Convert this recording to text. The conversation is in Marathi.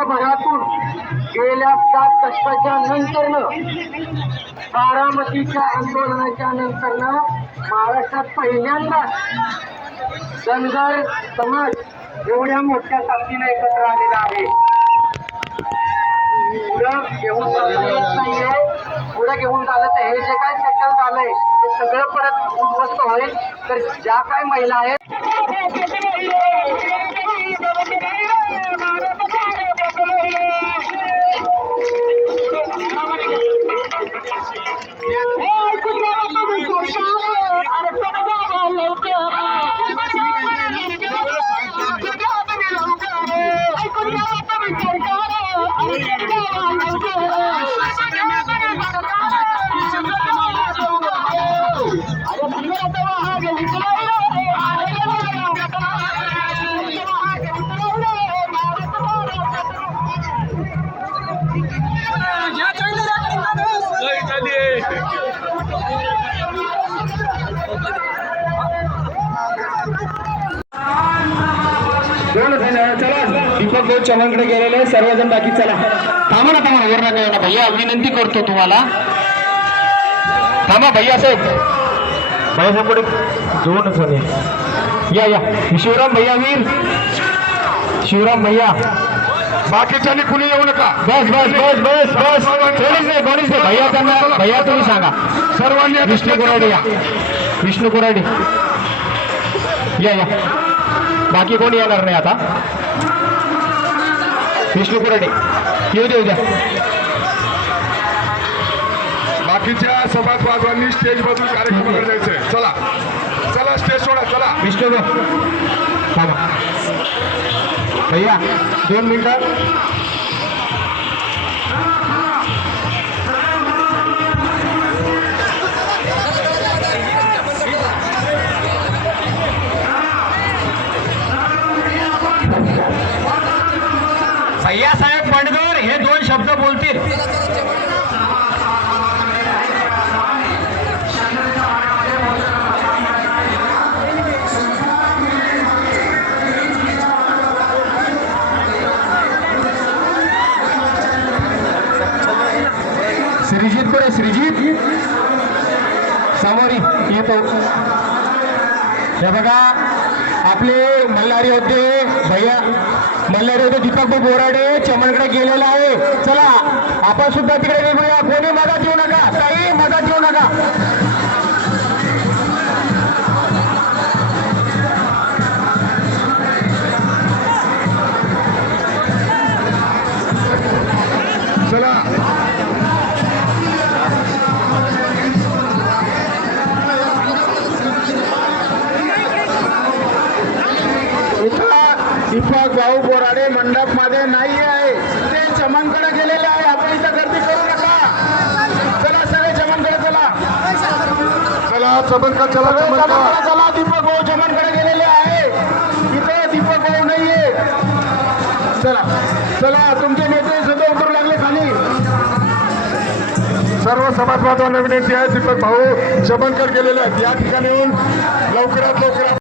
वर्षभरातून गेल्या सात दशकाच्या नंतरनं बारामतीच्या आंदोलनाच्या नंतरनं महाराष्ट्रात पहिल्यांदाच धनगर समाज एवढ्या मोठ्या ताकदीने एकत्र आलेला आहे. पुढं घेऊन येत नाहीये. पुढे घेऊन चालत हे जे काय सेटल झालंय ते सगळं परत उद्ध्वस्त होईल. तर ज्या काय महिला आहेत दीपक चव्हाणकडे गेलेले सर्वजण बाकी चला. थांबा ना थांबा वर नका येऊ ना भैया विनंती करतो तुम्हाला. थांबा भैया साहेब. भैया साहेब पुढे दोन सोने या या. शिवराम भैया वीर. शिवराम भैया. बाकीच्यांनी कुणी येऊ नका. बस बस बस बस बस. कोणीच नाही कोणीच नाही भैया त्यांना भैया तुम्ही सांगा. सर्वांनी विष्णू कोराडे या. विष्णू कोराडे या या. बाकी कोणी येणार नाही आता? विष्णू कोराडे येऊ दे उद्या बाकीच्या सभास बाजूंनी स्टेज मधून कार्यक्रमाकडे जायचंय चला. चला स्टेज सोडा चला. विष्णू थांबा. भैया दोन मिनिटं. भैयासाहेब पडगर हे दोन शब्द बोलतील. श्रीजित कडे श्रीजित? समोरी येतो. हे बघा आपले मल्हारी होते भैया. मल्हारी होते दीपक बोराडे चमनकडे गेलेला आहे. चला आपण सुद्धा तिकडे वेगवेगळ्या कोणी मदत येऊ नका? काही मदत येऊ नका. दीपक भाऊ बोराडे मंडपमध्ये नाही आहे ते चमनकडे गेलेले आहे. आपण इथं गर्दी करू नका. चला सगळे चमनकडे चला. चला चमनकर चला सगळे चमनकडे. चला. दीपक भाऊ चमनकडे गेलेले आहे. इथं दीपक भाऊ नाहीये. चला चला तुमचे नेते सुद्धा उतरू लागले खाली. सर्व समाज बांधवांना विनंती आहे दीपक भाऊ. चमनकर गेलेले आहेत. या ठिकाणी येऊन लवकरात लवकर